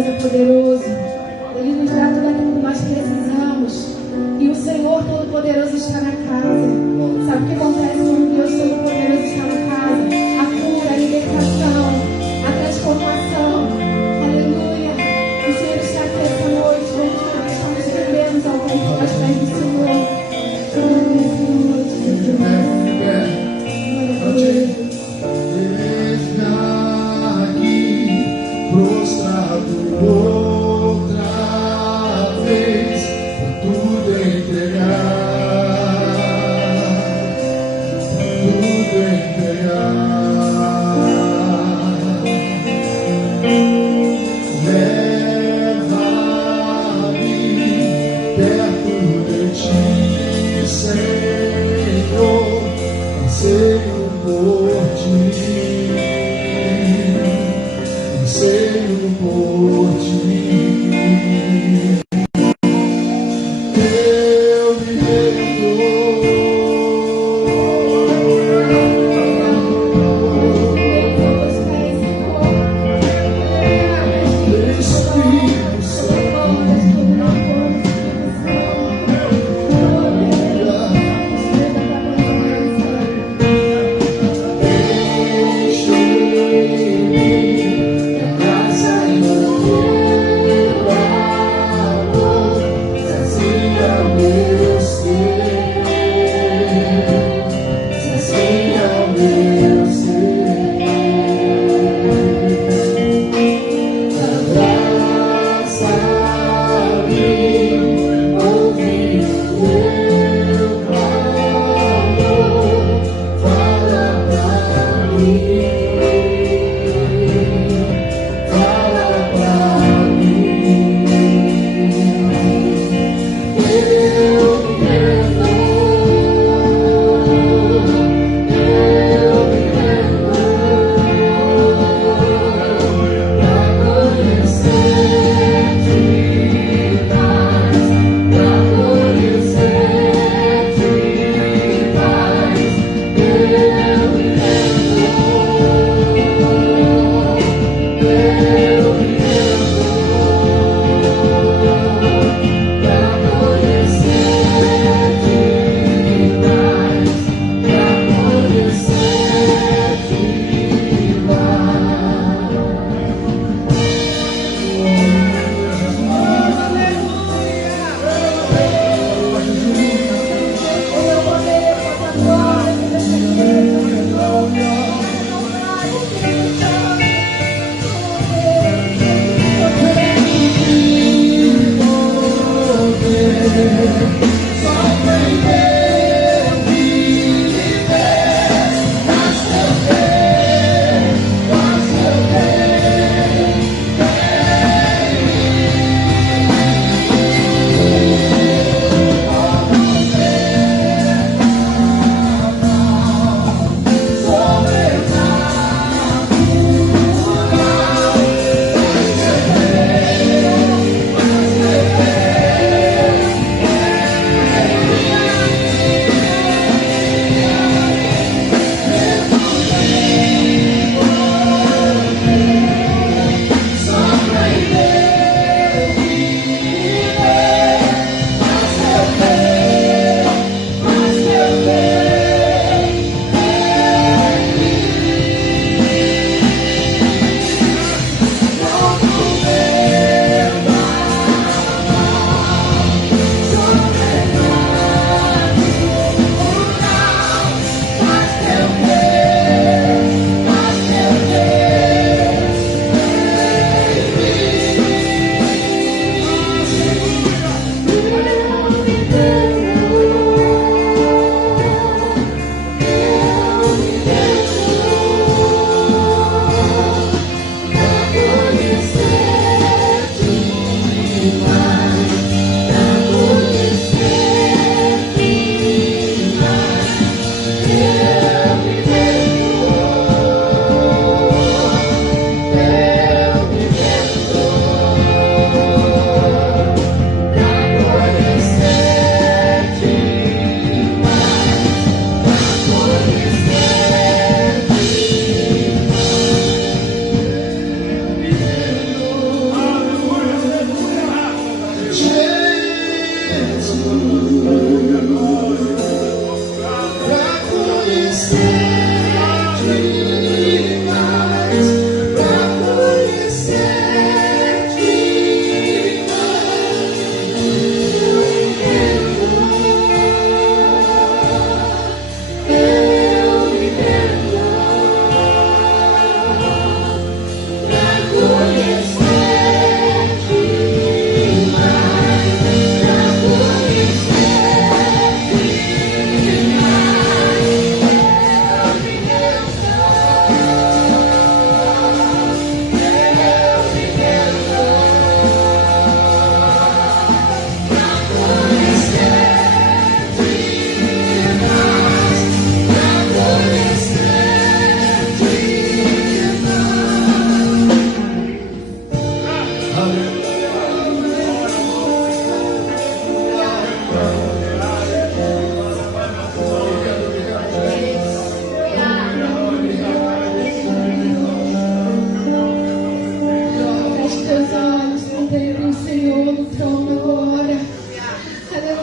Deus é poderoso. Ele nos dá tudo aquilo que nós precisamos. E o Senhor Todo-Poderoso está na casa. Sabe o que acontece quando Deus Todo-Poderoso está na casa? A cura, a libertação, a transformação. Aleluia. O Senhor está aqui essa noite. Nós estamos rendendo ao corpo, aos pés do Senhor. Aleluia, Senhor. Prostrado outra vez, pra tudo entregar, leva-me perto de ti, Senhor, anseio por ti. Anseio por ti, teu redentor, Espírito Santo, enche-me.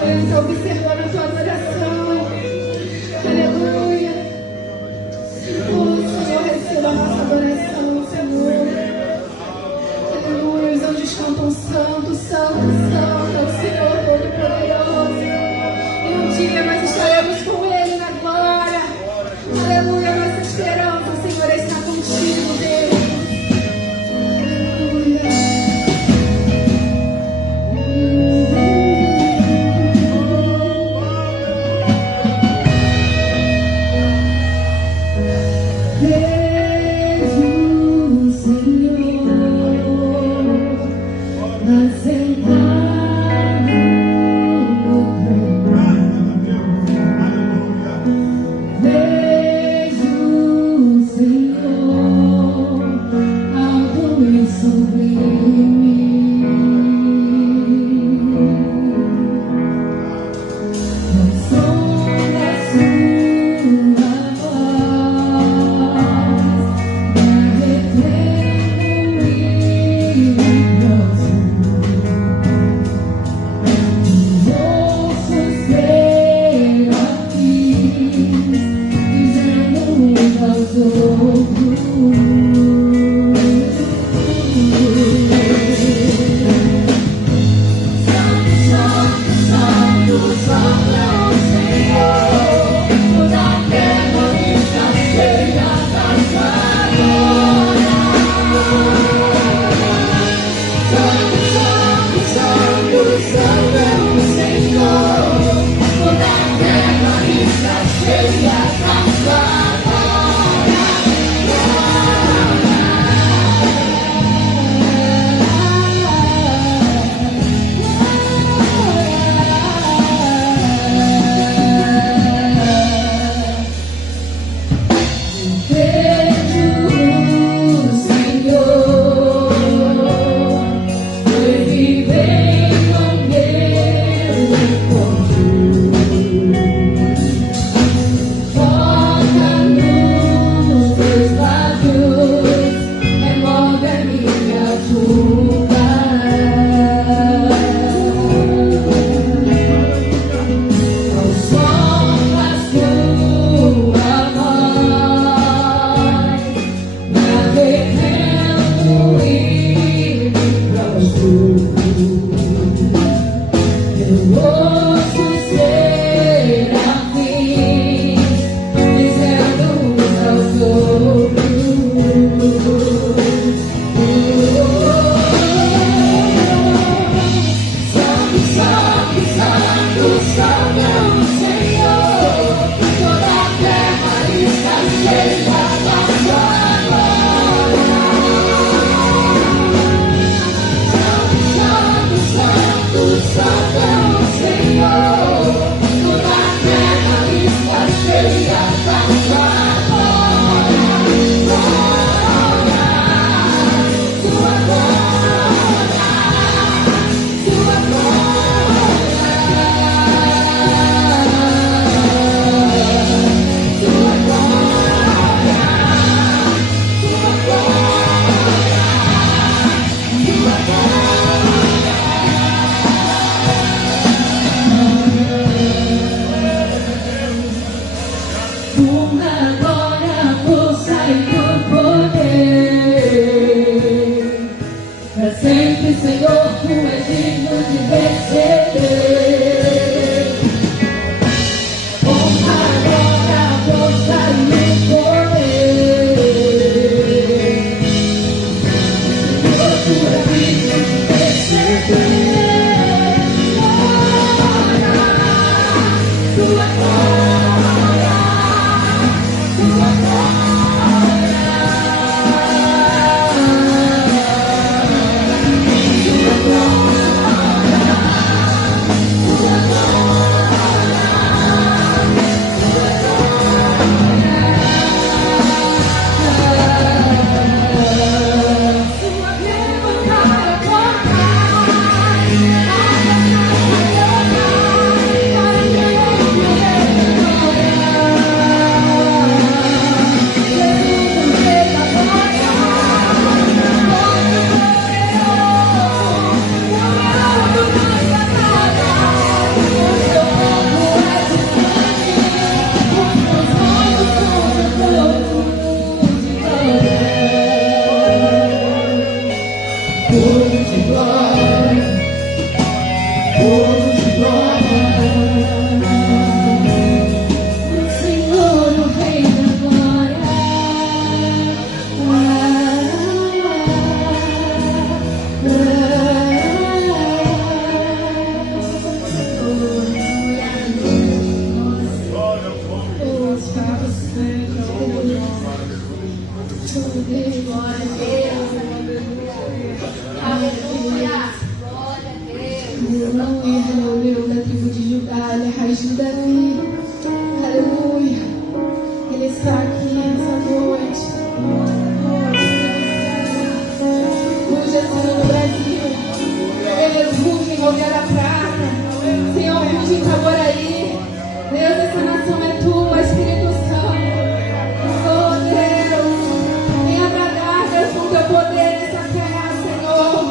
Ele está observando a tua adoração. Aleluia. Oh, Senhor, receba a nossa adoração, Senhor. Aleluia. Os anjos cantam santo, santo, santo é o Senhor Todo-Poderoso. E um dia nós estaremos com Ele na glória. Aleluia. Nossa esperança, Senhor, está contigo, Deus. Senhor. de Davi. Aleluia. Ele está aqui nessa noite. Ruge assim no Brasil. Deus, ruge em Rodeira Prata. Senhor, ruge em Itaboraí. Deus, essa nação é tua, Espírito Santo. Oh Deus, venha bradar, Deus, com teu poder nessa terra, Senhor.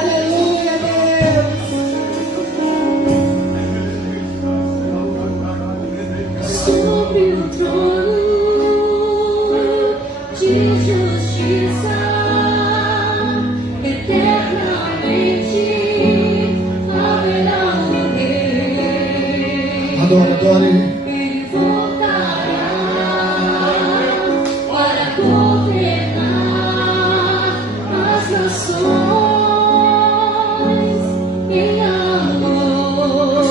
Aleluia, Deus. Sobre o trono de justiça, eternamente haverá um rei. Adore. Ele voltará para governar as nações em amor.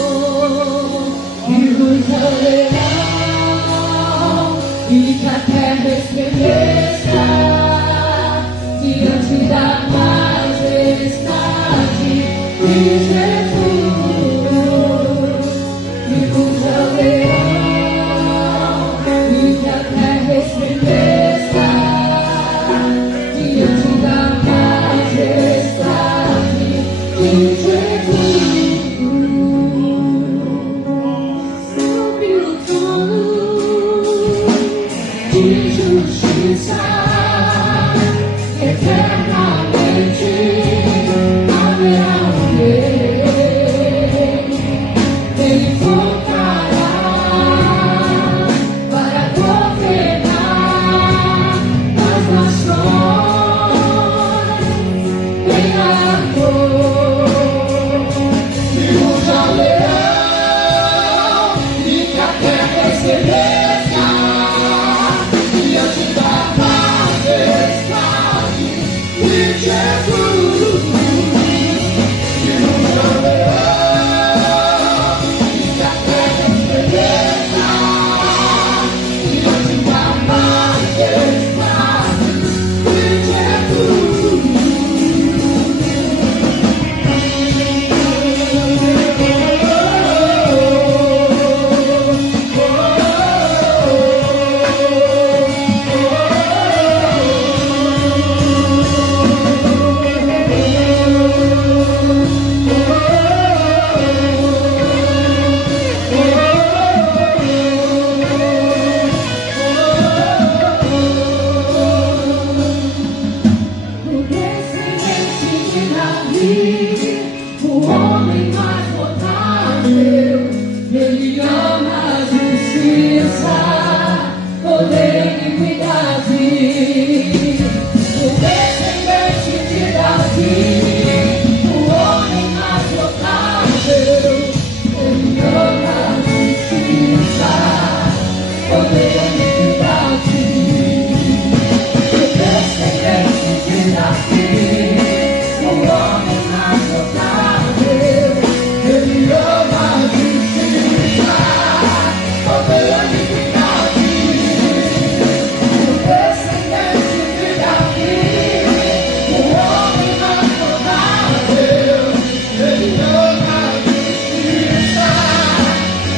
E nos valerão e que a terra estremeça diante da majestade de Jesus. E nos valerão e que a terra estremeça diante da majestade de Jesus. Sobre o trono de justiça, eternamente haverá um rei. Ele voltará para governar as nações em amor. E o leão e que a terra estremeça diante da majestade de Jesus. E o leão e que a terra estremeça diante da majestade de Jesus. O descendente de Davi, o homem mais notável, ele ama a justiça, poder e iniquidade. O descendente de Davi, o homem mais notável, ele ama a justiça, poder e iniquidade. Descendente de Davi, o homem mais notável, ele ama a justiça, poder e iniquidade. Descendente de Davi, o homem mais notável, ele ama a justiça,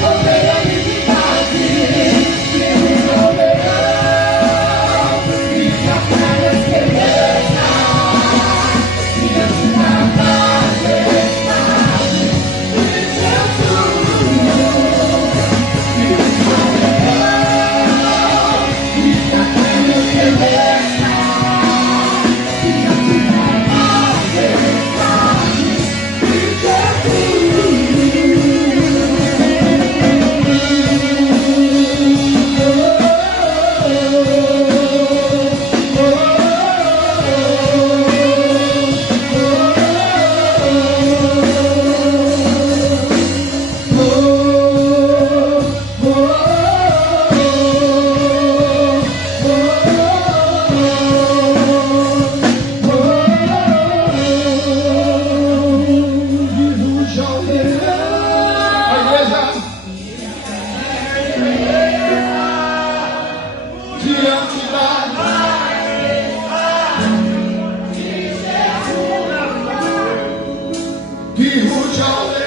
poder e iniquidade. E o leão e que a terra estremeça diante da majestade de Jesus. E o leão e que a terra estremeça diante da majestade de Que ruge ao leão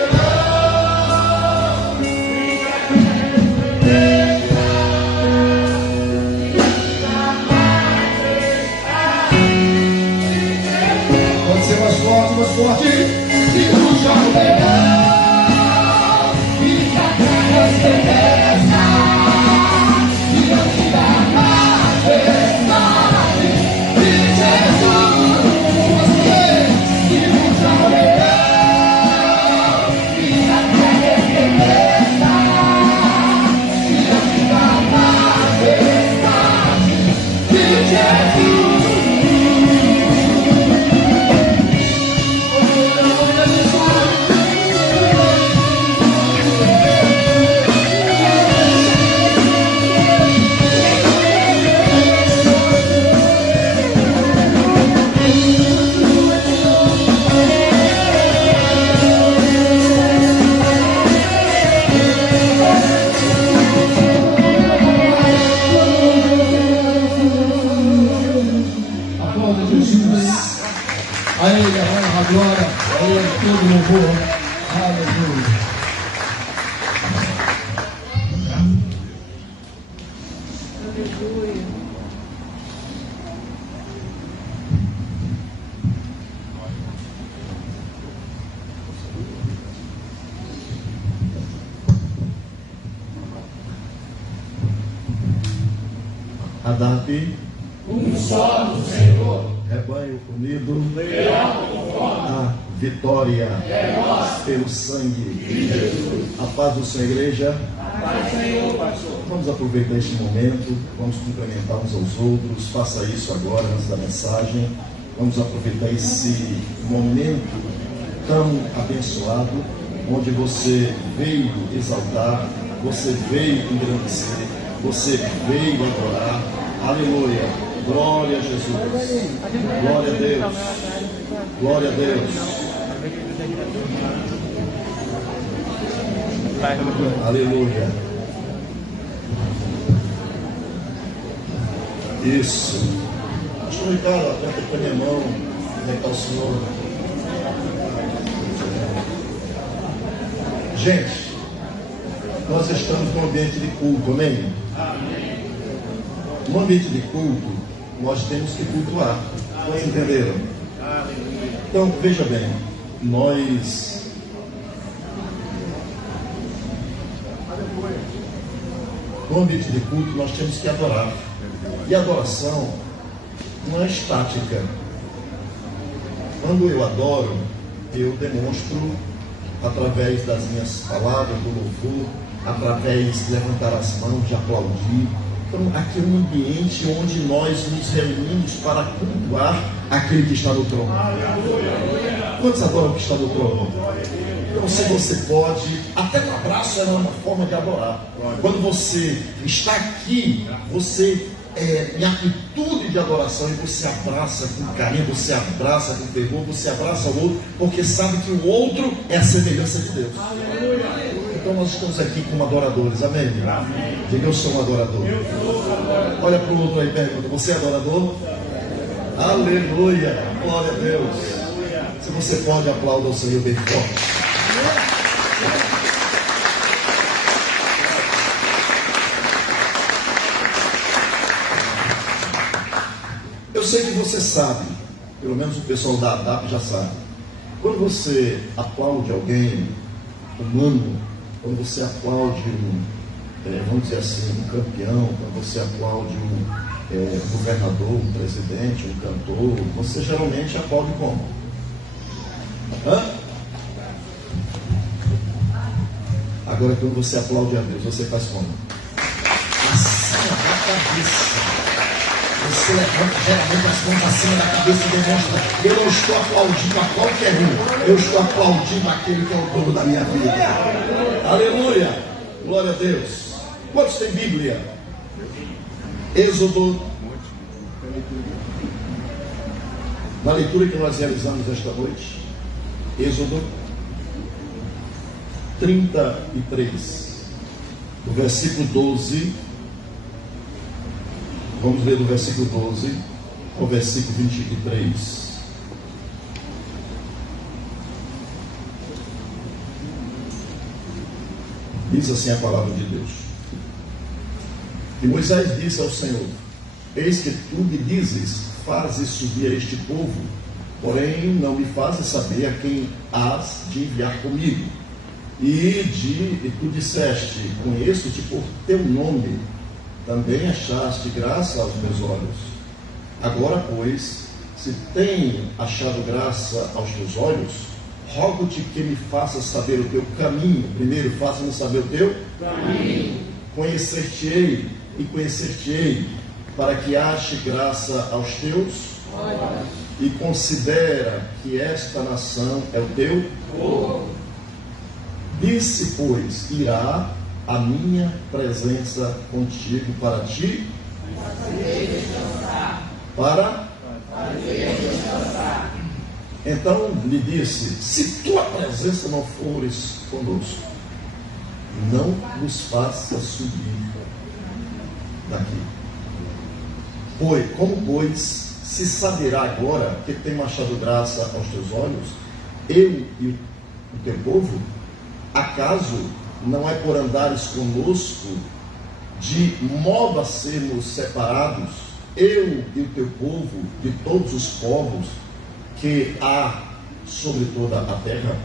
Adap, um só no Senhor, rebanho unido, leal conforme, a vitória é nossa, pelo sangue de Jesus. A paz do Senhor, igreja. Paz, Senhor, pastor. Vamos aproveitar este momento, vamos cumprimentar uns aos outros. Faça isso agora, antes da mensagem. Vamos aproveitar esse momento tão abençoado, onde você veio exaltar, você veio engrandecer, você veio adorar. Aleluia, glória a Jesus, glória a Deus, glória a Deus, aleluia. Isso. Deixa eu Ricardo, aperta com a minha mão, como é que está o senhor? Gente, nós estamos num ambiente de culto, amém? No ambiente de culto, nós temos que cultuar. Vocês entenderam? Então, veja bem, nós no ambiente de culto nós temos que adorar. E a adoração não é estática. Quando eu adoro, eu demonstro através das minhas palavras, do louvor, através de levantar as mãos, de aplaudir. Então, aqui é um ambiente onde nós nos reunimos para cultuar aquele que está no trono. Quantos adoram o que está no trono? Então, se você pode, até um abraço é uma forma de adorar. Quando você está aqui, você em atitude de adoração, e você abraça com carinho, você abraça com fervor, você abraça o outro, porque sabe que o outro é a semelhança de Deus. Então nós estamos aqui como adoradores, amém? Diga, eu sou um adorador. Olha para o outro aí e pergunta, você é adorador? Aleluia, glória a Deus. Se você pode, aplauda o Senhor bem forte. Eu sei que você sabe, pelo menos o pessoal da ADAP já sabe, quando você aplaude alguém humano, quando você aplaude vamos dizer assim, um campeão, quando você aplaude um governador, um presidente, um cantor, você geralmente aplaude como? Agora, quando você aplaude a Deus, você faz como? Acima da cabeça. Você levanta geralmente as mãos acima da cabeça e demonstra: eu não estou aplaudindo a qualquer um, eu estou aplaudindo aquele que é o dono da minha vida. Aleluia, glória a Deus. Quantos tem Bíblia? Êxodo, na leitura que nós realizamos esta noite, Êxodo 33, o versículo 12. Vamos ler do versículo 12 ao versículo 23. Diz assim a palavra de Deus. E Moisés disse ao Senhor: eis que tu me dizes, fazes subir este povo, porém não me fazes saber a quem hás de enviar comigo. E tu disseste: conheço-te por teu nome, também achaste graça aos meus olhos. Agora, pois, se tenho achado graça aos teus olhos, rogo-te que me faças saber o teu caminho. Primeiro, faça-me saber o teu caminho. Conhecer-te-ei e conhecer-te-ei, para que ache graça aos teus olhos. E considera que esta nação é o teu povo. Disse, pois, irá a minha presença contigo para ti, para então lhe disse: se tua presença não fores conosco, não nos faça subir daqui. Como pois se saberá agora que tenho achado graça aos teus olhos, eu e o teu povo? Acaso não é por andares conosco, de modo a sermos separados, eu e o teu povo, de todos os povos que há sobre toda a terra?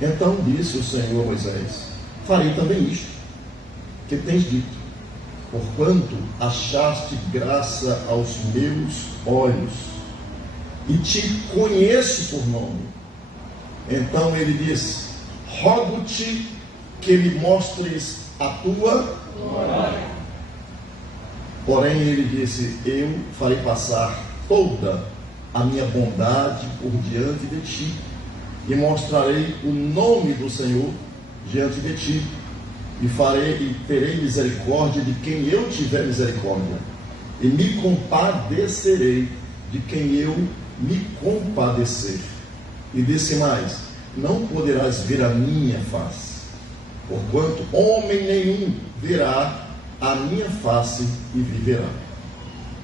Então disse o Senhor a Moisés: farei também isto que tens dito, porquanto achaste graça aos meus olhos, e te conheço por nome. Então ele disse: rogo-te que me mostres a tua glória. Porém ele disse: eu farei passar toda a minha bondade por diante de ti, e mostrarei o nome do Senhor diante de ti, e terei misericórdia de quem eu tiver misericórdia, e me compadecerei de quem eu me compadecer. E disse mais: não poderás ver a minha face, porquanto homem nenhum verá a minha face e viverá.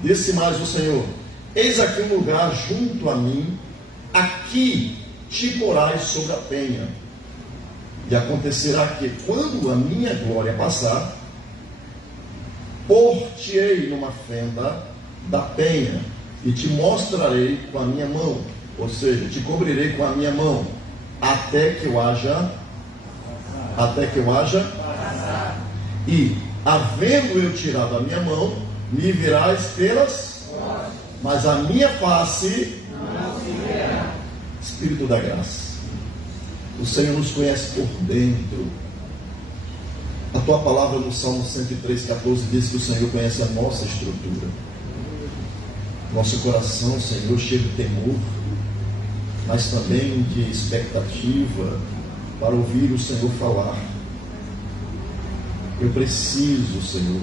Disse mais o Senhor: eis aqui um lugar junto a mim, aqui te porás sobre a penha. E acontecerá que, quando a minha glória passar, pôr-te-ei numa fenda da penha, e te mostrarei com a minha mão, ou seja, te cobrirei com a minha mão, até que eu haja, e, havendo eu tirado a minha mão, me verás pelas, mas a minha face não se verá. Espírito da graça, o Senhor nos conhece por dentro. A tua palavra no Salmo 103:14 diz que o Senhor conhece a nossa estrutura. Nosso coração, Senhor, cheio de temor, mas também de expectativa para ouvir o Senhor falar. Eu preciso, Senhor,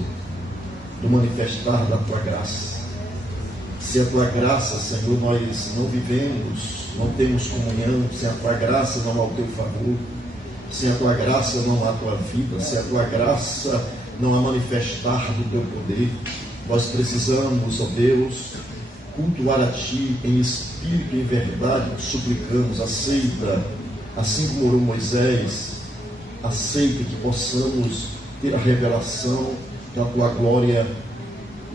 do manifestar da tua graça. Se a tua graça, Senhor, nós não vivemos, não temos comunhão, sem a tua graça não há o teu favor, sem a tua graça não há a tua vida, sem a tua graça não há manifestar do teu poder. Nós precisamos, ó Deus, cultuar a ti em espírito e em verdade. Suplicamos, aceita, assim como orou Moisés, aceita que possamos ter a revelação da tua glória.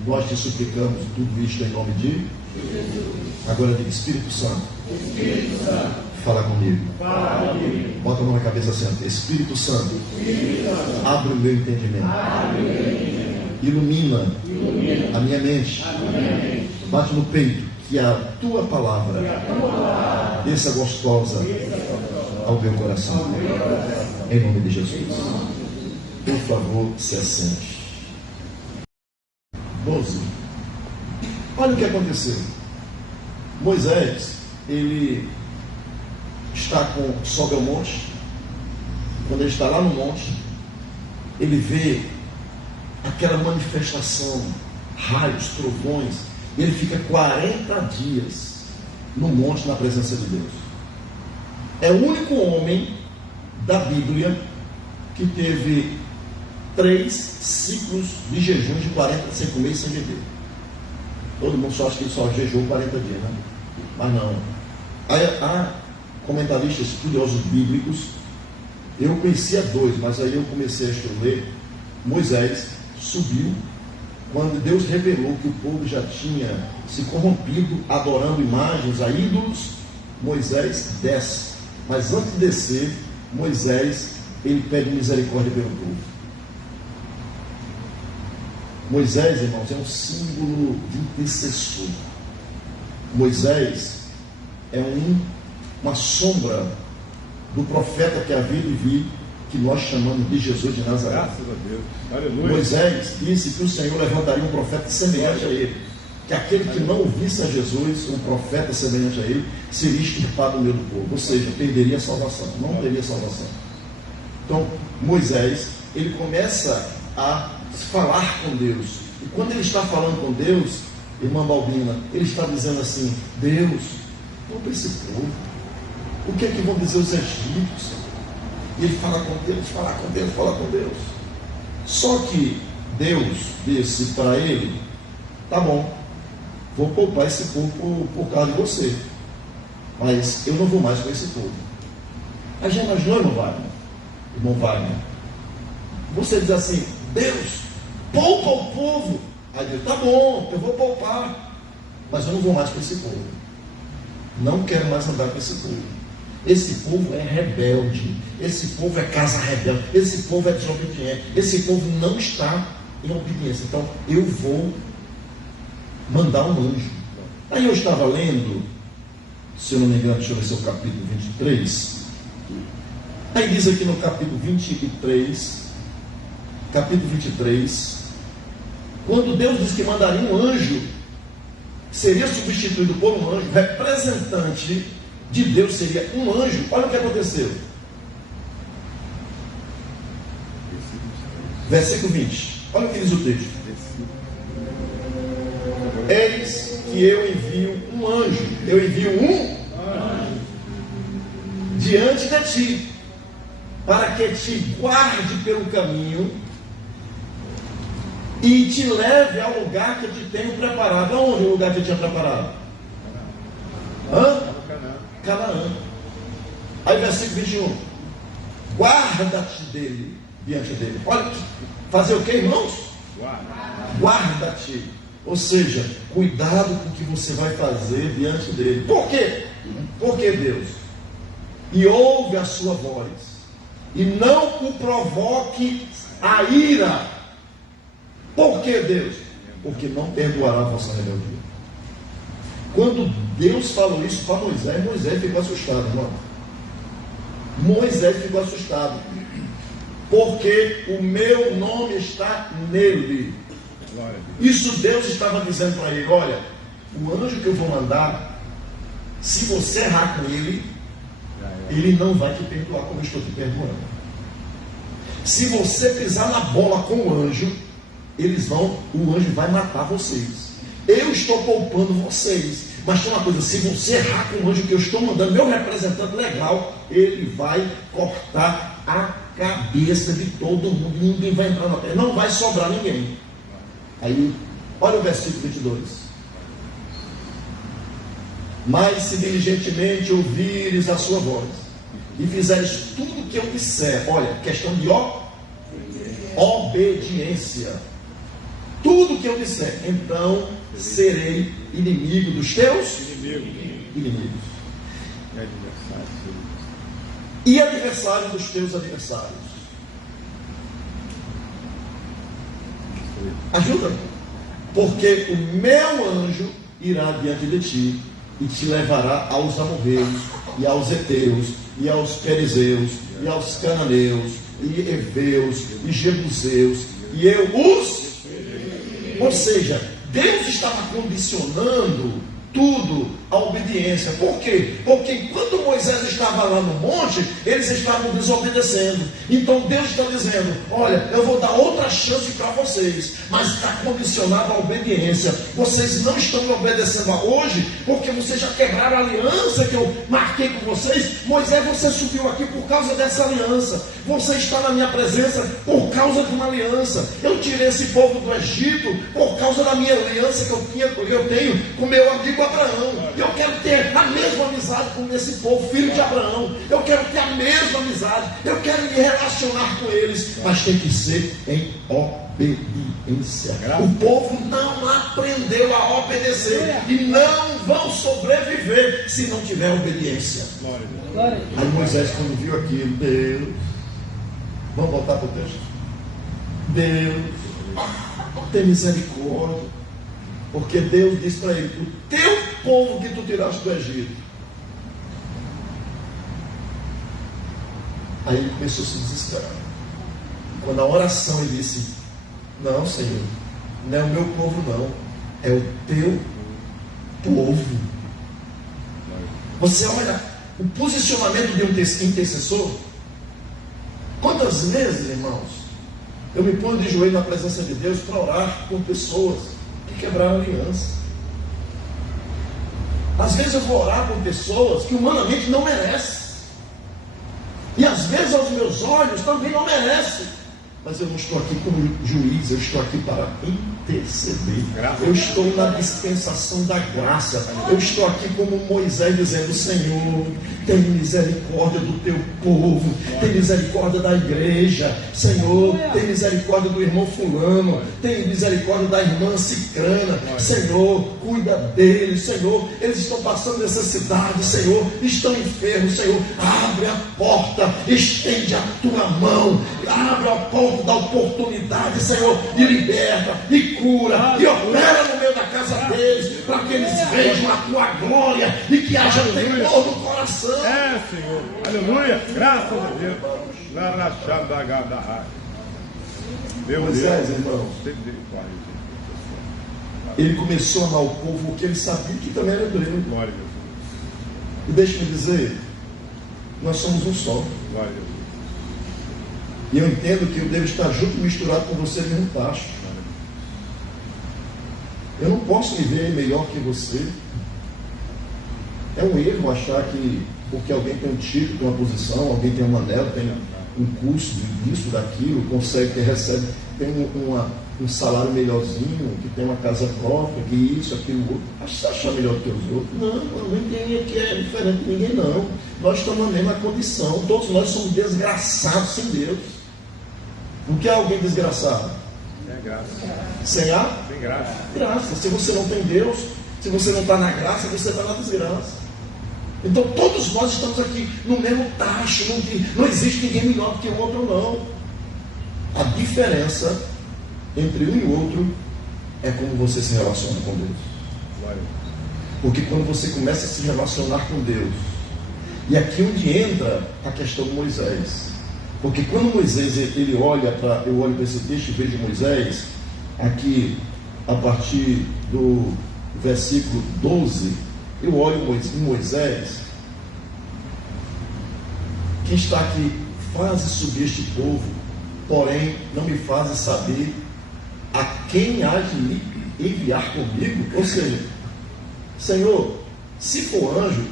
Nós te suplicamos tudo isto em nome de Jesus. Agora diga: Espírito Santo, fala comigo. Bota a mão na cabeça, senta. Espírito Santo, abre o meu entendimento, ilumina a minha mente. Bate no peito, que a tua palavra desça gostosa ao meu coração, em nome de Jesus. Por favor, se assente. 12. Olha o que aconteceu. Moisés, ele sobe ao monte. Quando ele está lá no monte, ele vê aquela manifestação, raios, trovões. Ele fica 40 dias no monte na presença de Deus. É o único homem da Bíblia que teve 3 ciclos de jejuns de 40 sem comer e sem beber. Todo mundo só acha que ele só jejuou 40 dias, né? Mas não. Há comentaristas, estudiosos bíblicos. Eu conhecia 2, mas aí eu comecei a ler. Moisés subiu quando Deus revelou que o povo já tinha se corrompido, adorando imagens a ídolos. Moisés desce, mas antes de descer, Moisés, ele pede misericórdia pelo povo. Moisés, irmãos, é um símbolo de intercessor. Moisés é uma sombra do profeta que havia de vir, que nós chamamos de Jesus de Nazaré. Graças a Deus. Aleluia. Moisés disse que o Senhor levantaria um profeta semelhante a ele, que aquele que não ouvisse a Jesus, um profeta semelhante a ele, seria extirpado no meio do povo, ou seja, perderia a salvação, não teria salvação. Então, Moisés, ele começa a falar com Deus, e quando ele está falando com Deus, irmã Balbina, ele está dizendo assim: Deus, todo esse povo, o que é que vão dizer os egípcios? E ele fala com Deus, fala com Deus, fala com Deus. Só que Deus disse para ele: tá bom, vou poupar esse povo por causa de você, mas eu não vou mais com esse povo. A gente imaginou, irmão Wagner? Irmão Wagner, você diz assim: Deus, poupa o povo. Aí Deus: tá bom, eu vou poupar, mas eu não vou mais com esse povo. Não quero mais andar com esse povo. Esse povo é rebelde, esse povo é casa rebelde, esse povo é desobediente, esse povo não está em obediência. Então, eu vou mandar um anjo. Aí eu estava lendo, se eu não me engano, deixa eu ver se é o capítulo 23. Aí diz aqui no capítulo 23, quando Deus disse que mandaria um anjo, seria substituído por um anjo, representante de Deus seria um anjo. Olha o que aconteceu. Versículo 20. Olha o que diz o texto. Eis que eu envio um anjo. Eu envio um anjo diante de ti, para que te guarde pelo caminho e te leve ao lugar que eu te tenho preparado. Aonde o lugar que eu tinha preparado? Canaã. Aí versículo 21. Guarda-te dele, diante dele. Olha, fazer o que, irmãos? Guarda-te. Ou seja, cuidado com o que você vai fazer diante dele. Por quê? Porque Deus. E ouve a sua voz. E não o provoque a ira. Por que Deus? Porque não perdoará a vossa rebeldia. Quando Deus falou isso para Moisés, Moisés ficou assustado, irmão. Moisés ficou assustado. Porque o meu nome está nele. Isso Deus estava dizendo para ele: olha, o anjo que eu vou mandar, se você errar com ele, ele não vai te perdoar como eu estou te perdoando. Se você pisar na bola com o anjo, o anjo vai matar vocês. Eu estou poupando vocês. Mas tem uma coisa, se você errar com o anjo que eu estou mandando, meu representante legal, ele vai cortar a cabeça de todo mundo. Ninguém vai entrar na terra, não vai sobrar ninguém. Aí, olha o versículo 22. Mas se diligentemente ouvires a sua voz e fizeres tudo o que eu disser, olha, questão de obediência, tudo o que eu disser, então serei inimigo dos teus inimigos e adversário dos teus adversários. Ajuda-me, porque o meu anjo irá diante de ti e te levará aos amorreus e aos heteus e aos perizeus e aos cananeus e heveus e jebuseus, e eu os... Ou seja, Deus estava condicionando tudo à obediência. Por quê? Porque enquanto Moisés estava lá no monte, eles estavam desobedecendo. Então Deus está dizendo: olha, eu vou dar outra chance para vocês, mas está condicionado à obediência. Vocês não estão me obedecendo hoje, porque vocês já quebraram a aliança que eu marquei com vocês. Moisés, você subiu aqui por causa dessa aliança. Você está na minha presença por causa de uma aliança. Eu tirei esse povo do Egito por causa da minha aliança que eu tenho com meu amigo Abraão. Eu quero ter a mesma amizade com esse povo, filho de Abraão. Eu quero ter a mesma amizade. Eu quero me relacionar com eles. Mas tem que ser em obediência. O povo não aprendeu a obedecer e não vão sobreviver se não tiver obediência. Aí Moisés, quando viu aquilo, Deus, vamos voltar para o texto. Deus, tem misericórdia, porque Deus disse para ele: o teu povo que tu tiraste do Egito. Aí ele começou a se desesperar. Quando a oração ele disse: não, Senhor, não é o meu povo não, é o teu povo. Você olha o posicionamento de um intercessor. Quantas vezes, irmãos, eu me ponho de joelho na presença de Deus para orar por pessoas que quebraram a aliança. Às vezes eu vou orar por pessoas que humanamente não merecem, e às vezes aos meus olhos também não merecem. Mas eu não estou aqui como juiz, eu estou aqui para interceder. Eu estou na dispensação da graça. Eu estou aqui como Moisés dizendo: Senhor, tem misericórdia do teu povo, tem misericórdia da igreja. Senhor, tem misericórdia do irmão fulano, tem misericórdia da irmã cicrana. Senhor, cuida deles. Senhor, eles estão passando necessidade. Senhor, estão enfermos. Senhor, abre a porta, estende a tua mão, abre a porta povo dá oportunidade, Senhor, e liberta, e cura, e opera no meio da casa deles, para que eles vejam a tua glória e que haja temor no coração. Senhor. Aleluia. Graças a Deus. Meu Moisés, Deus, irmão, ele começou a amar o povo porque ele sabia que também era hebreu. glória a Deus. E deixa-me dizer, nós somos um só. Glória a Deus. E eu entendo que eu devo estar junto e misturado com você no mesmo tacho. Eu não posso me ver melhor que você. É um erro achar que porque alguém tem um título, tem uma posição, alguém tem um anel, tem um curso disso, daquilo, consegue, que recebe, tem um salário melhorzinho, que tem uma casa própria, que isso, aquilo, outro. Acha melhor que os outros? Não, ninguém aqui é diferente de ninguém, não. Nós estamos na mesma condição. Todos nós somos desgraçados sem Deus. O que é alguém desgraçado? Sem graça. Sem Sem graça. graça. Se você não tem Deus, se você não está na graça, você está na desgraça. Então todos nós estamos aqui no mesmo tacho. Não existe ninguém melhor do que o outro, não. A diferença entre um e o outro é como você se relaciona com Deus. Glória a Deus. Porque quando você começa a se relacionar com Deus, e aqui onde entra a questão de Moisés, porque quando Moisés, ele olha para, eu olho para esse texto e vejo Moisés, aqui a partir do versículo 12, eu olho em Moisés, que está aqui, faze subir este povo, porém não me faze saber a quem há de me enviar comigo. Ou seja, Senhor, se for anjo,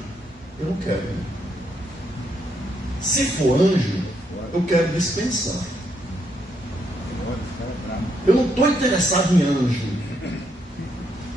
eu não quero ir. Se for anjo, eu quero dispensar. Eu não estou interessado em anjo.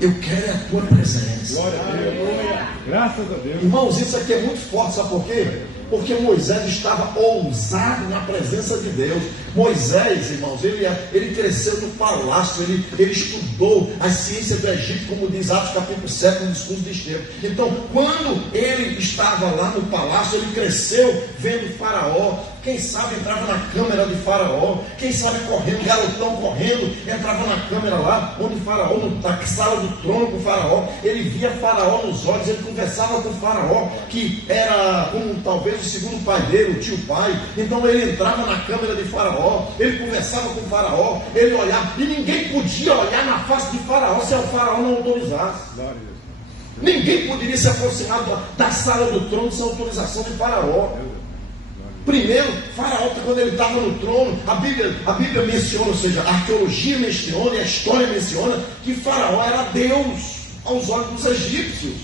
Eu quero a tua presença. Glória a Deus. Graças a Deus. Irmãos, isso aqui é muito forte, sabe por quê? Porque Moisés estava ousado na presença de Deus. Moisés, irmãos, ele cresceu no palácio, ele estudou as ciências do Egito, como diz Atos capítulo 7, no discurso de Estevão. Então, quando ele estava lá no palácio, ele cresceu vendo Faraó. Quem sabe entrava na câmera de Faraó, quem sabe correndo, garotão correndo, entrava na câmera lá, onde Faraó, na sala do trono com Faraó, ele via Faraó nos olhos, ele conversava com Faraó, que era como talvez o segundo pai dele, o tio pai. Então ele entrava na câmera de Faraó, ele conversava com Faraó, ele olhava, e ninguém podia olhar na face de Faraó se o Faraó não autorizasse. Glória a Deus. Ninguém poderia se aproximar da sala do trono sem autorização de Faraó. Primeiro, Faraó, quando ele estava no trono, a Bíblia menciona, ou seja, a arqueologia menciona e a história menciona que Faraó era Deus aos olhos dos egípcios.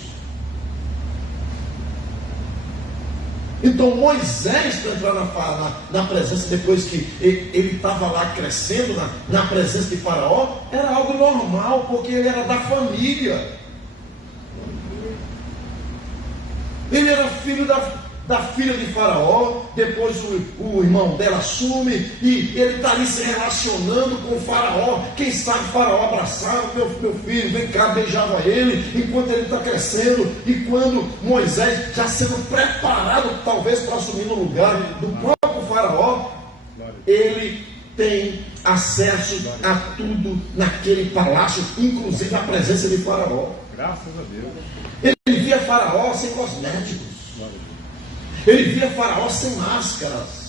Então Moisés, para entrar na presença, depois que ele estava lá crescendo na presença de Faraó, era algo normal, porque ele era da família. Ele era filho da filha de Faraó. Depois o irmão dela assume, e ele está ali se relacionando com o Faraó. Quem sabe Faraó abraçava meu filho, vem cá, beijava ele, enquanto ele está crescendo. E quando Moisés, já sendo preparado talvez para assumir no lugar do próprio Faraó, ele tem acesso a tudo naquele palácio, inclusive a presença de Faraó. Graças a Deus. Ele via Faraó sem cosméticos. Ele via Faraó sem máscaras.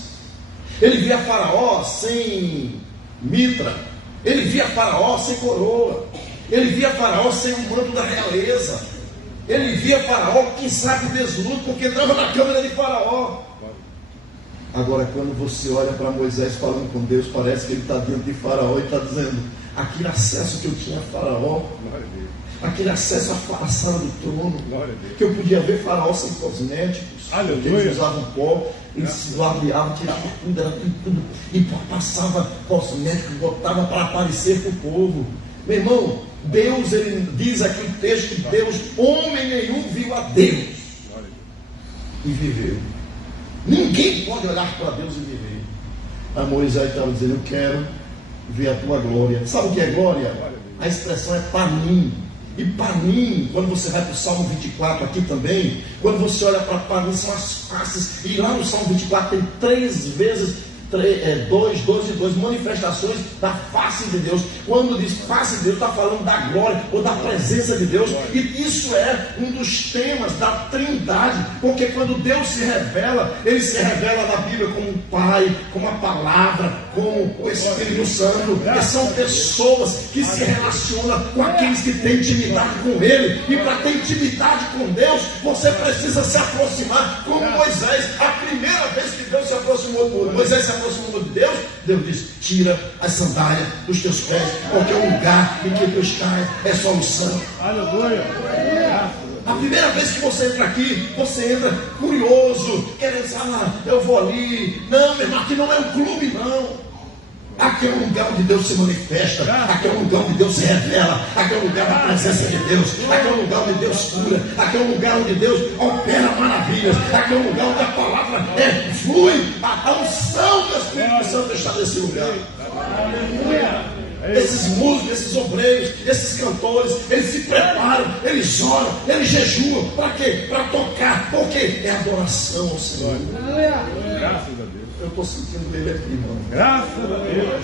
Ele via Faraó sem mitra. Ele via Faraó sem coroa. Ele via Faraó sem o manto da realeza. Ele via Faraó, quem sabe, desnudo, porque entrava na câmera de Faraó. Agora, quando você olha para Moisés falando com Deus, parece que ele está dentro de Faraó e está dizendo: aquele acesso que eu tinha a Faraó, aquele acesso à sala do trono, que eu podia ver Faraó sem cosméticos, porque eles usavam pó, eles se labiavam, tiravam tudo, era tudo, e passava cosméticos, botava para aparecer para o povo. Meu irmão, Deus, ele diz aqui o texto que Deus, homem nenhum viu a Deus e viveu. Ninguém pode olhar para Deus e viver. A Moisés estava dizendo: eu quero ver a tua glória. Sabe o que é glória? A expressão é panim. E panim, quando você vai para o Salmo 24 aqui também, quando você olha para panim, são as faces. E lá no Salmo 24 tem 3 vezes, 2 e 2, manifestações da face de Deus. Quando diz face de Deus, está falando da glória ou da presença de Deus. E isso é um dos temas da Trindade, porque quando Deus se revela, Ele se revela na Bíblia como um Pai, como a Palavra, como o Espírito Santo, que são pessoas que se relacionam com aqueles que têm intimidade com Ele. E para ter intimidade com Deus, você precisa se aproximar como Moisés. A primeira vez que Deus se aproximou, Moisés se aproximou de Deus, Deus disse: tira as sandálias dos teus pés, porque o lugar em que tu estás é solução. Aleluia. A primeira vez que você entra aqui, você entra curioso, querendo saber, eu vou ali. Não, meu irmão, aqui não é um clube, não. Aqui é um lugar onde Deus se manifesta. Aqui é um lugar onde Deus se revela. Aqui é um lugar da presença de Deus. Aqui é um lugar onde Deus cura. Aqui é um lugar onde Deus opera maravilhas. Aqui é um lugar onde a palavra flui. A unção do Espírito Santo está nesse lugar. Esses músicos, esses obreiros, esses cantores, eles se preparam, eles oram, eles jejuam. Para quê? Para tocar. Porque é adoração ao Senhor. Graças a Deus. Eu estou sentindo ele aqui, irmão. Graças a Deus.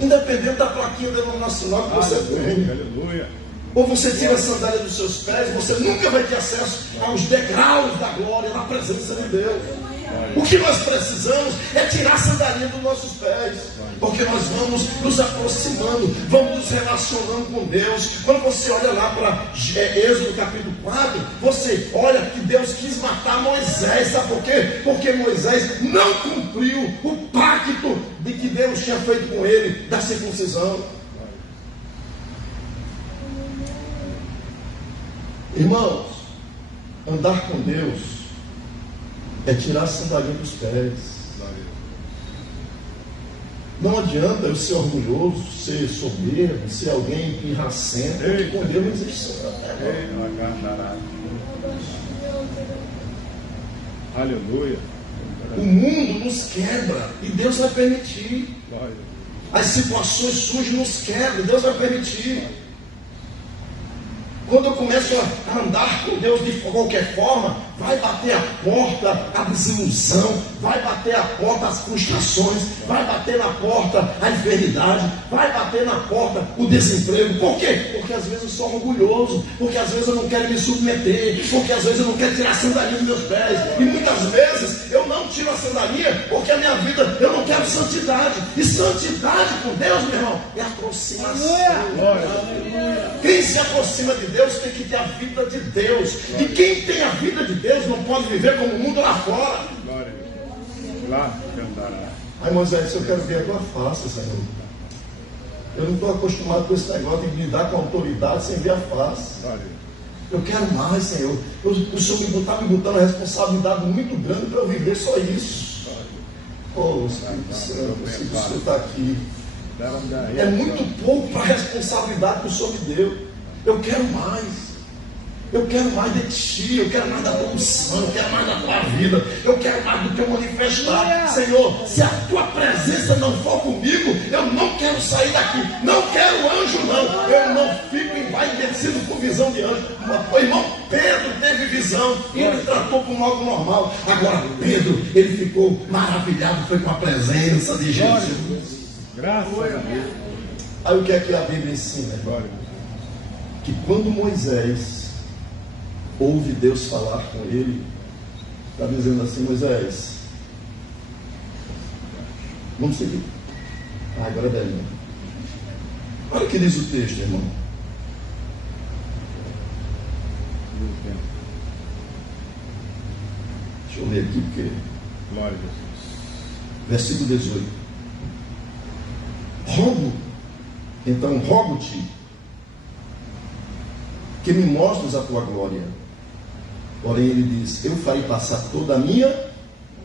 Independente da plaquinha denominacional que você tem, Aleluia. ou você tira a sandália dos seus pés, você nunca vai ter acesso aos degraus da glória, da presença de Deus. O que nós precisamos é tirar a sandália dos nossos pés, porque nós vamos nos aproximando, vamos nos relacionando com Deus. Quando você olha lá para Êxodo capítulo 4, você olha que Deus quis matar Moisés. Sabe por quê? Porque Moisés não cumpriu o pacto de que Deus tinha feito com ele, da circuncisão. Irmãos, andar com Deus é tirar a sandália dos pés. Não adianta eu ser orgulhoso, ser soberbo, ser alguém pirracento, porque com Deus não existe sandália. Aleluia. O mundo nos quebra e Deus vai permitir. As situações sujas nos quebram, Deus vai permitir. Quando eu começo a andar com Deus de qualquer forma, vai bater a porta a desilusão, vai bater a porta as frustrações, vai bater na porta a enfermidade, vai bater na porta o desemprego. Por quê? Porque às vezes eu sou orgulhoso, porque às vezes eu não quero me submeter, porque às vezes eu não quero tirar a sandalinha dos meus pés. E muitas vezes eu não tiro a sandalinha porque a minha vida, eu não quero santidade. E santidade com Deus, meu irmão, é aproximação. Quem se aproxima de Deus tem que ter a vida de Deus. E quem tem a vida de Deus não pode viver como o mundo lá fora. Aí Moisés, eu quero ver a tua face, Senhor. Eu não estou acostumado com esse negócio de lidar com a autoridade sem ver a face. Eu quero mais, Senhor. O Senhor está me botando uma responsabilidade muito grande para eu viver só isso. Oh, Espírito Santo, o Senhor está aqui. É muito pouco para a responsabilidade que o Senhor me deu. Eu quero mais. Eu quero mais de ti, eu quero mais da tua unção, eu quero mais da tua vida, eu quero mais do teu manifestar. Senhor, se a tua presença não for comigo, eu não quero sair daqui. Não quero anjo, não. Eu não fico envaidecido por visão de anjo. O irmão Pedro teve visão e ele tratou como algo normal. Agora Pedro, ele ficou maravilhado, foi com a presença de Jesus. Graças a Deus. Aí o que é que a Bíblia ensina? Que quando Moisés ouve Deus falar com ele, está dizendo assim: Moisés, vamos seguir. Agora é dele. Olha o que diz o texto, irmão. Deixa eu ler aqui, porque. Glória a Deus. Versículo 18. Então rogo-te que me mostres a tua glória. Porém ele diz: eu farei passar toda a minha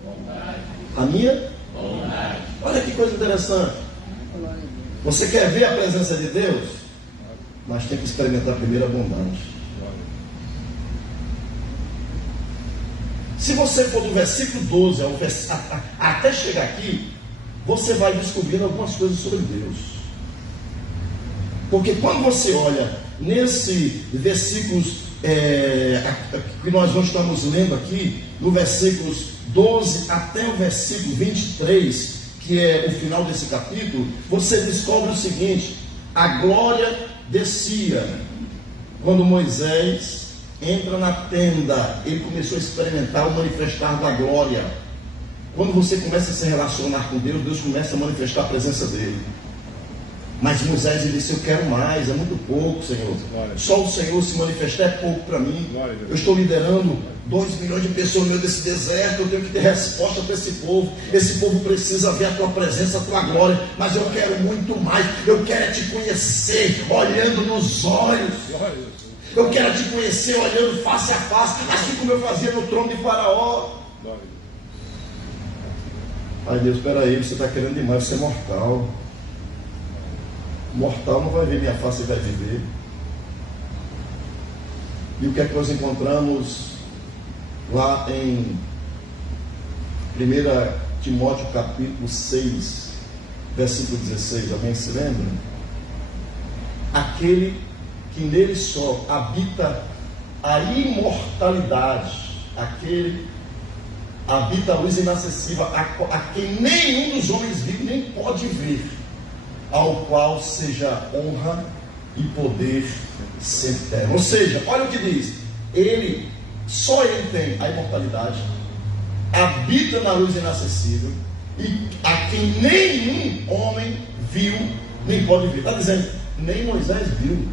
bondade. A minha bondade. Olha que coisa interessante. Você quer ver a presença de Deus? Mas tem que experimentar primeiro a bondade. Se você for do versículo 12 até chegar aqui, você vai descobrindo algumas coisas sobre Deus. Porque quando você olha nesses versículos que nós estamos lendo aqui, no versículos 12 até o versículo 23, que é o final desse capítulo, você descobre o seguinte: a glória descia. Quando Moisés entra na tenda, ele começou a experimentar o manifestar da glória. Quando você começa a se relacionar com Deus, Deus começa a manifestar a presença dele. Mas Moisés, ele disse: eu quero mais, é muito pouco, Senhor. Só o Senhor se manifestar é pouco para mim. Eu estou liderando 2 milhões de pessoas no meio desse deserto, eu tenho que ter resposta para esse povo. Esse povo precisa ver a tua presença, a tua glória. Mas eu quero muito mais, eu quero te conhecer olhando nos olhos. Eu quero te conhecer olhando face a face, assim como eu fazia no trono de Faraó. Ai Deus, espera aí, você está querendo demais, você é mortal. Mortal não vai ver minha face e vai viver. E o que é que nós encontramos lá em 1 Timóteo capítulo 6, versículo 16? Alguém se lembra? Aquele que nele só habita a imortalidade, aquele habita a luz inacessível, a quem nenhum dos homens vive nem pode ver, ao qual seja honra e poder sempre eterno. Ou seja, olha o que diz: só ele tem a imortalidade, habita na luz inacessível, e a quem nenhum homem viu nem pode ver. Está dizendo, nem Moisés viu.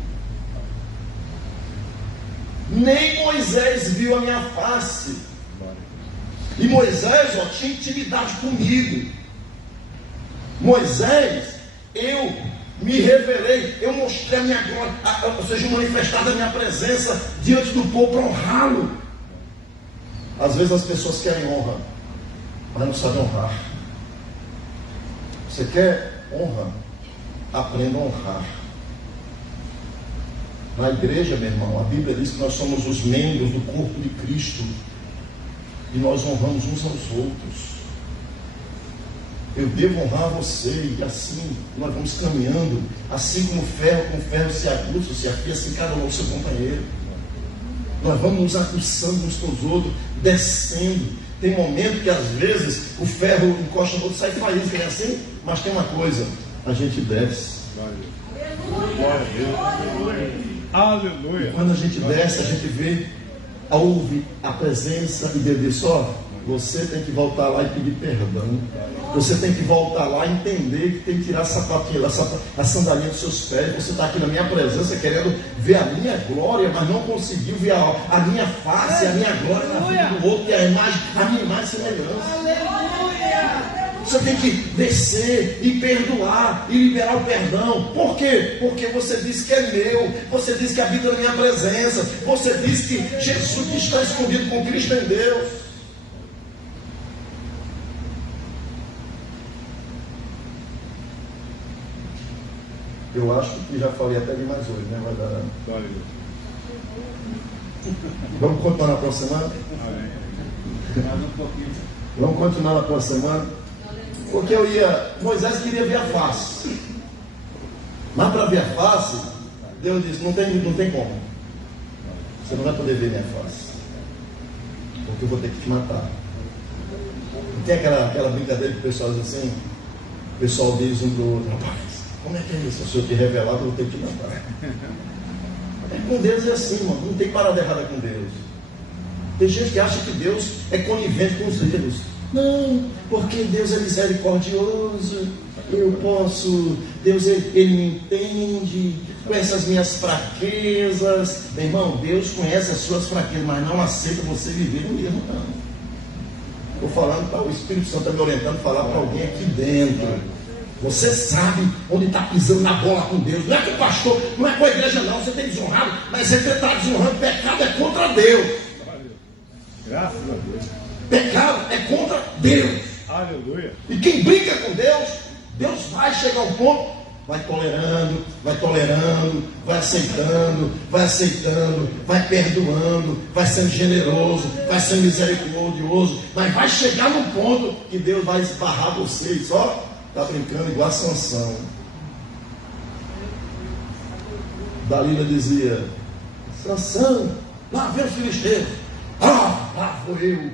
Nem Moisés viu a minha face. E Moisés tinha intimidade comigo. Moisés, eu me revelei, eu mostrei a minha glória, ou seja, manifestada a minha presença diante do povo para honrá-lo. Às vezes as pessoas querem honra, mas não sabem honrar. Você quer honra? Aprenda a honrar. Na igreja, meu irmão, a Bíblia diz que nós somos os membros do corpo de Cristo e nós honramos uns aos outros. Eu devo honrar você, e assim nós vamos caminhando, assim como ferro com ferro se aguça, se afia, assim cada um ao seu companheiro. Nós vamos nos aguçando uns com os outros, descendo. Tem momento que às vezes o ferro encosta no outro, sai faísca, é assim, mas tem uma coisa, a gente desce. Glória a Deus. Aleluia. Quando a gente desce, a gente vê, ouve a presença e Deus diz: ó, você tem que voltar lá e pedir perdão. Você tem que voltar lá e entender que tem que tirar a sapatinha, a sandalinha dos seus pés. Você está aqui na minha presença querendo ver a minha glória, mas não conseguiu ver a minha face, a minha glória na vida do outro, e a minha imagem e semelhança. Aleluia! Você tem que descer e perdoar e liberar o perdão. Por quê? Porque você diz que é meu, você diz que habita na minha presença, você diz que Jesus está escondido com Cristo em Deus. Eu acho que já falei até demais hoje, né? Vai dar... Vamos continuar na próxima semana? Vamos continuar na próxima semana? Porque Moisés queria ver a face, mas para ver a face, Deus disse: não tem como, você não vai poder ver minha face, porque eu vou ter que te matar. Não tem aquela brincadeira que o pessoal diz assim, o pessoal diz um para o outro: rapaz, como é que é isso? Se eu te revelar, eu vou ter que te matar. Com Deus é assim, mano, não tem parada errada com Deus. Tem gente que acha que Deus é conivente com os erros. Não, porque Deus é misericordioso, Deus ele me entende, conhece as minhas fraquezas. Meu irmão, Deus conhece as suas fraquezas, mas não aceita você viver no erro, não. Estou falando, o Espírito Santo está me orientando a falar para alguém aqui dentro. Você sabe onde está pisando na bola com Deus. Não é com o pastor, não é com a igreja, não. Você tem desonrado, mas você está desonrando. Pecado é contra Deus. Graças a Deus. Pecado é contra Deus. Aleluia. E quem brinca com Deus, Deus vai chegar ao ponto, vai tolerando, vai aceitando, vai perdoando, vai sendo generoso, vai sendo misericordioso, mas vai chegar num ponto que Deus vai esbarrar você. Só está brincando igual a Sansão. Dalila dizia: Sansão, lá vem os filisteus. Lá vou eu,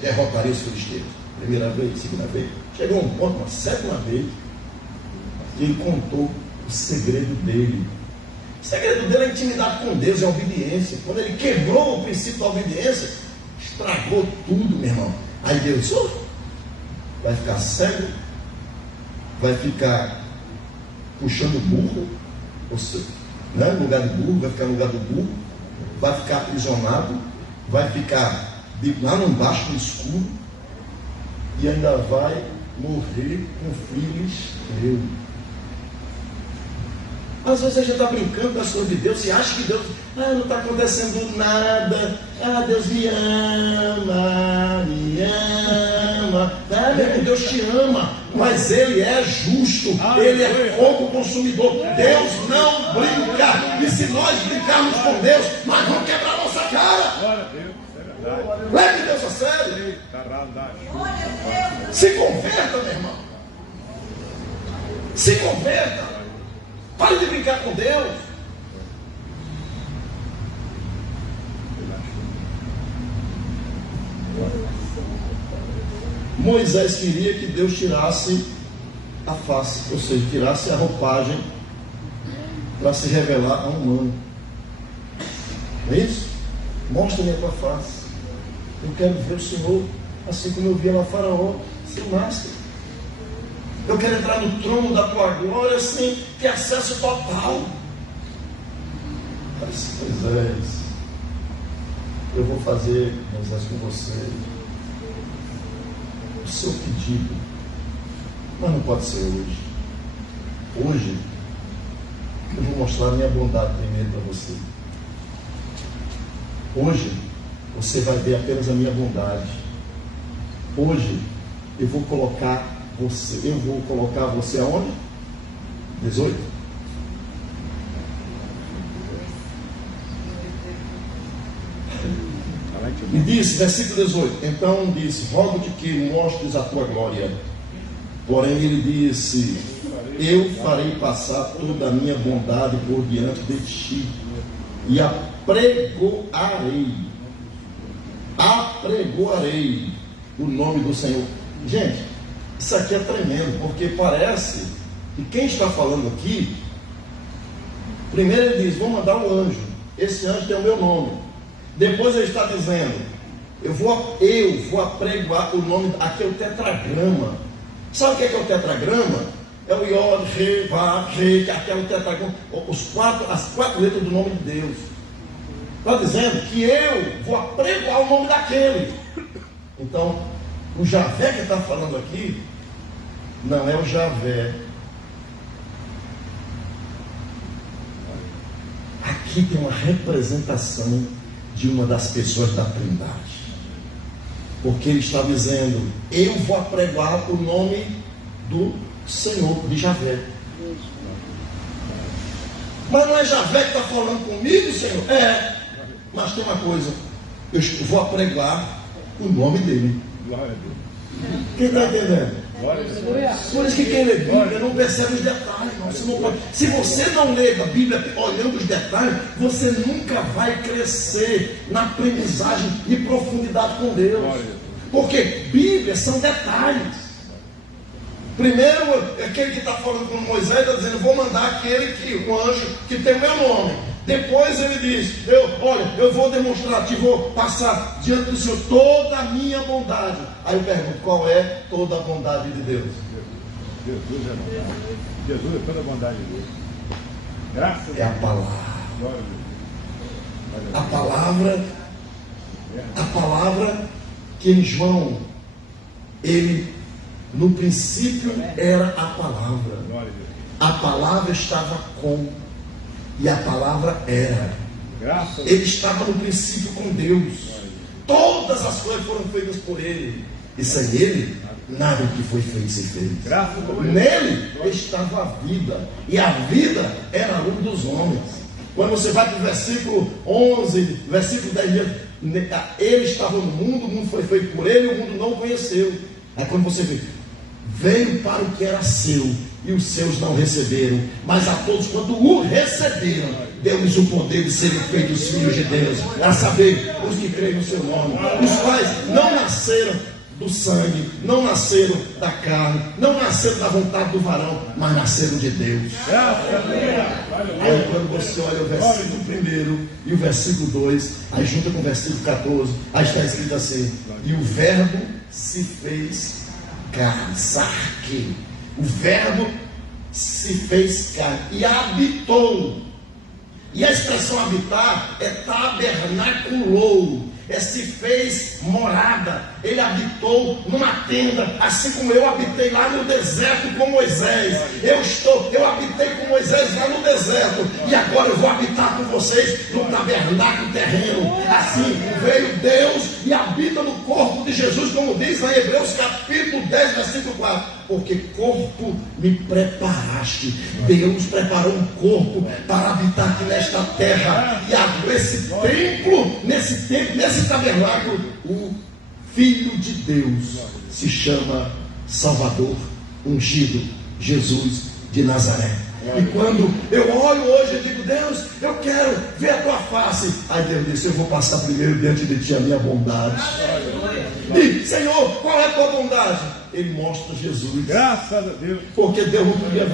derrotarei os filisteus. Primeira vez, segunda vez. Chegou um ponto, uma sétima vez, que ele contou o segredo dele. O segredo dele é a intimidade com Deus, é a obediência. Quando ele quebrou o princípio da obediência, estragou tudo, meu irmão. Aí Deus vai ficar cego, vai ficar puxando o burro, ou seja, né, no lugar do burro, vai ficar no lugar do burro, vai ficar aprisionado, vai ficar lá embaixo no escuro e ainda vai morrer com filisteu. Às vezes a gente está brincando com as coisas de Deus e acha que Deus não está acontecendo nada. Deus me ama. Deus te ama, mas Ele é justo, Ele é fogo consumidor. Deus não brinca. E se nós brincarmos com Deus, nós vamos quebrar a nossa cara. Leve Deus a sério. Se converta, meu irmão. Se converta. Pare de brincar com Deus. Moisés queria que Deus tirasse a face, ou seja, tirasse a roupagem para se revelar a um humano. Não é isso? Mostra-me a tua face. Eu quero ver o Senhor assim como eu via lá Faraó, seu mestre. Eu quero entrar no trono da tua glória sem ter acesso total. Mas, Moisés, eu vou fazer, Moisés, com você o seu pedido, mas não pode ser hoje. Hoje, eu vou mostrar a minha bondade primeiro para você. Hoje, você vai ver apenas a minha bondade. Hoje, eu vou colocar você aonde? 18. E disse, versículo 18: então disse, rogo-te que mostres a tua glória. Porém ele disse, eu farei passar toda a minha bondade por diante de ti, e apregoarei o nome do Senhor. Gente, isso aqui é tremendo, porque parece que quem está falando aqui, primeiro ele diz, vou mandar um anjo, esse anjo tem o meu nome. Depois ele está dizendo, eu vou apregoar o nome, aqui é o tetragrama. Sabe o que é o tetragrama? É o Yod, Re, Vav, Re, que aqui é o tetragrama, as quatro letras do nome de Deus. Está dizendo que eu vou apregoar o nome daquele. Então, o Javé que está falando aqui, não é o Javé. Aqui tem uma representação de uma das pessoas da Trindade. Porque ele está dizendo, eu vou apregoar o nome do Senhor, de Javé. Mas não é Javé que está falando comigo, Senhor? É. Mas tem uma coisa, eu vou apregoar o nome dele. Glória a Deus. Quem está entendendo? Glória a Deus. Por isso que quem lê Bíblia não percebe os detalhes, não. Você não pode. Se você não lê a Bíblia olhando os detalhes, você nunca vai crescer na aprendizagem e profundidade com Deus. Porque Bíblia são detalhes. Primeiro, aquele que está falando com Moisés está dizendo, vou mandar o anjo que tem o meu nome. Depois ele diz, eu vou demonstrar, vou passar diante do Senhor toda a minha bondade. Aí eu pergunto, qual é toda a bondade de Deus? Jesus é bondade. Jesus é toda a bondade de Deus. Graças a Deus. É a palavra. Glória a Deus. A palavra que em João, ele no princípio era a palavra. Glória a Deus. A palavra estava com, e a palavra era. Graças a Deus. Ele estava no princípio com Deus. Todas as coisas foram feitas por ele. E sem ele, nada que foi feito se fez. Graças a Deus. Nele estava a vida. E a vida era a luz dos homens. Quando você vai para o versículo 11, versículo 10, ele estava no mundo, o mundo foi feito por ele, e o mundo não o conheceu. Aí quando você vê, veio para o que era seu, e os seus não receberam, mas a todos quanto o receberam, deu-lhes o poder de serem feitos filhos de Deus, a saber, os que creem no seu nome, os quais não nasceram do sangue, não nasceram da carne, não nasceram da vontade do varão, mas nasceram de Deus. Aí quando você olha o versículo 1 e o versículo 2, aí junta com o versículo 14, aí está escrito assim: e o verbo se fez carne, sarque. O verbo se fez carne e habitou. E a expressão habitar é tabernaculou, se fez morada. Ele habitou numa tenda, assim como eu habitei lá no deserto com Moisés. Eu habitei com Moisés lá no deserto, e agora eu vou habitar com vocês no tabernáculo terreno. Assim veio Deus e habita no corpo de Jesus, como diz lá em Hebreus capítulo 10, versículo 4. Porque corpo me preparaste. Deus preparou um corpo para habitar aqui nesta terra. E abriu esse templo, nesse tabernáculo, o Filho de Deus se chama Salvador, ungido, Jesus de Nazaré. E quando eu olho hoje, eu digo: Deus, eu quero ver a tua face. Aí Deus disse: eu vou passar primeiro diante de ti a minha bondade. E Senhor, qual é a tua bondade? Ele mostra Jesus. Graças a Deus. Porque Deus não podia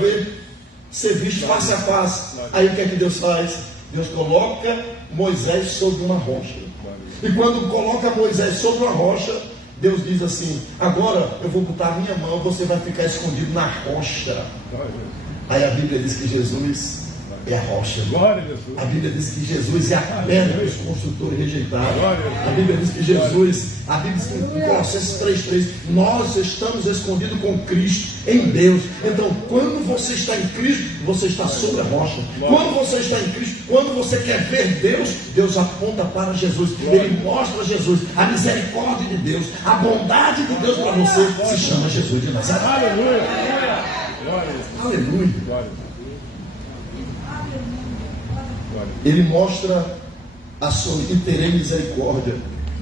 ser visto face a face. Aí o que é que Deus faz? Deus coloca Moisés sobre uma rocha. E quando coloca Moisés sobre uma rocha, Deus diz assim: agora eu vou botar a minha mão, você vai ficar escondido na rocha. Aí a Bíblia diz que Jesus é a rocha. A Bíblia diz que Jesus é a pedra dos construtores rejeitados. A Bíblia diz que Jesus, a Bíblia diz que em Colossenses 3:3, nós estamos escondidos com Cristo em Deus. Então, quando você está em Cristo, você está sobre a rocha. Quando você está em Cristo, quando você quer ver Deus, Deus aponta para Jesus. Ele mostra Jesus, a misericórdia de Deus, a bondade de Deus para você se chama Jesus de Nazaré. Aleluia! Aleluia! Ele mostra a sua, e terei misericórdia,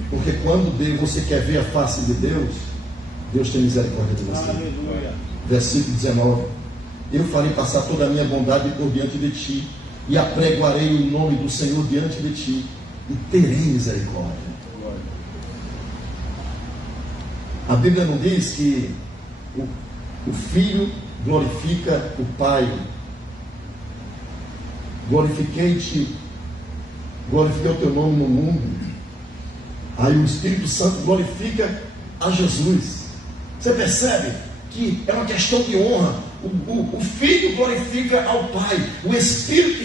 porque quando você quer ver a face de Deus, Deus tem misericórdia de você. Aleluia. Versículo 19: eu farei passar toda a minha bondade por diante de ti, e apregoarei o nome do Senhor diante de ti, e terei misericórdia. A Bíblia não diz que o Filho glorifica o Pai. Glorifiquei o teu nome no mundo. Aí o Espírito Santo glorifica a Jesus. Você percebe que é uma questão de honra. O Filho glorifica ao Pai. O Espírito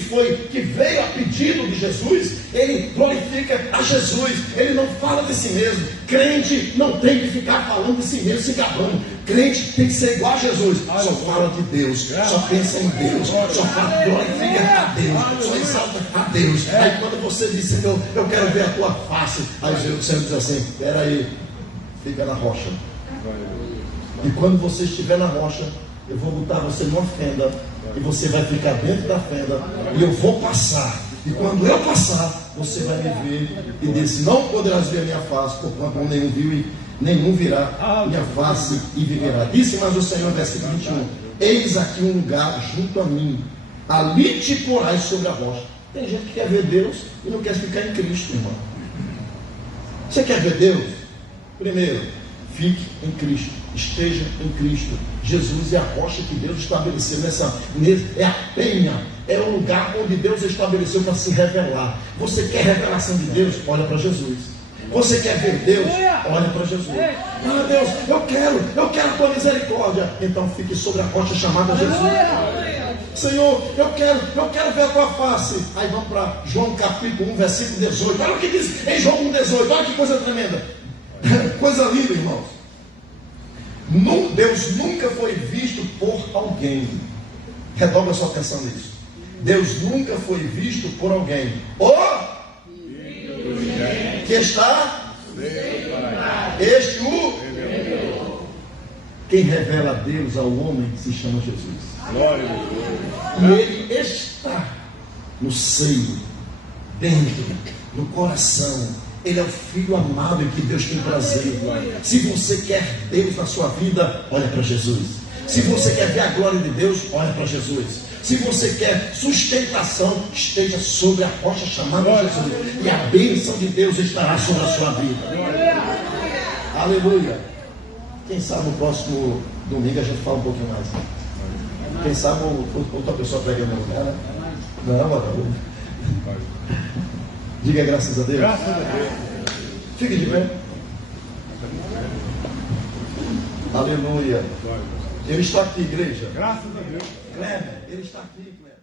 que veio a pedido de Jesus, ele glorifica a Jesus. Ele não fala de si mesmo. Crente não tem que ficar falando de si mesmo, se gabando. Crente tem que ser igual a Jesus. Só fala de Deus, só pensa em Deus, só fala, glorifica a Deus, só exalta a Deus. Aí quando você diz: Senhor, eu quero ver a tua face, aí o Senhor diz assim: espera aí, fica na rocha. E quando você estiver na rocha, eu vou botar você numa fenda, e você vai ficar dentro da fenda, e eu vou passar. E quando eu passar, você vai me ver, e disse: não poderás ver a minha face, porquanto nenhum viu e nenhum virá minha face e viverá. Disse mais o Senhor, versículo 21: eis aqui um lugar junto a mim, ali te porás sobre a rocha. Tem gente que quer ver Deus e não quer ficar em Cristo, irmão. Você quer ver Deus? Primeiro, fique em Cristo, esteja em Cristo. Jesus é a rocha que Deus estabeleceu é a penha, é o lugar onde Deus estabeleceu para se revelar. Você quer revelação de Deus? Olha para Jesus. Você quer ver Deus? Olha para Jesus. Ah, Deus, eu quero a tua misericórdia. Então fique sobre a rocha chamada Jesus. Senhor, eu quero ver a tua face. Aí vamos para João capítulo 1, versículo 18. Olha o que diz em João 1, 18. Olha que coisa tremenda. Coisa linda, irmãos. Deus nunca foi visto por alguém. Redobra sua atenção nisso. Deus nunca foi visto por alguém. Que está este quem revela a Deus ao homem se chama Jesus. Glória a Deus. E ele está no seio, dentro, no coração. Ele é o Filho amado em que Deus tem prazer. Se você quer Deus na sua vida, olha para Jesus. Se você quer ver a glória de Deus, olha para Jesus. Se você quer sustentação, esteja sobre a rocha chamada Jesus. E a bênção de Deus estará sobre a sua vida. Aleluia. Quem sabe no próximo domingo a gente fala um pouquinho mais. Quem sabe outra pessoa prega no lugar, né? Não, mano. Diga graças a Deus. Graças a Deus. Fique de pé. Aleluia. Ele está aqui, igreja. Graças a Deus. Kleber, ele está aqui, Kleber.